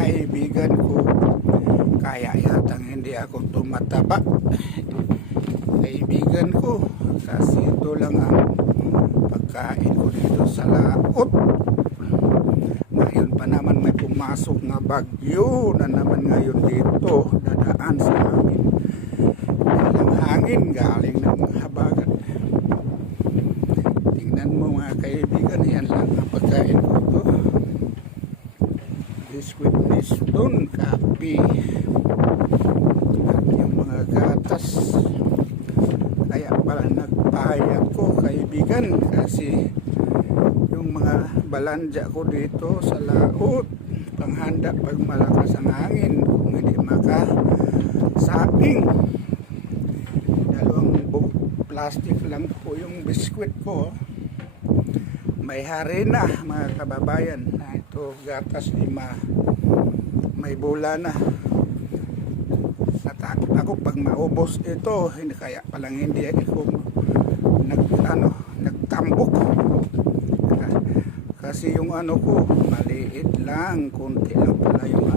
kaibigan ko, kaya yatang hindi ako tumataba. Kaibigan ko, kasi ito lang ang pagkain ko dito sa laot. Ngayon pa naman may pumasok na bagyo na naman ngayon dito, dadaan sa amin. Ang hangin galing ng habagat. Tingnan mo mga kaibigan, yan lang ang pagkain ko to. Biscuit ni stone, kape, at yung mga gatas. Kaya pala nagpahayag ko kaibigan, kasi yung mga balandya ko dito sa laot, panghanda pag malakas ang hangin, kung hindi makasaping. Dalawang plastic lang po yung biskwit ko. May harina mga kababayan, na ito gatas lima, may bula na. Natakot ako pag maubos ito, hindi kaya palang hindi ako nagtambok. Kasi yung ano ko maliit lang, konti lang pala yung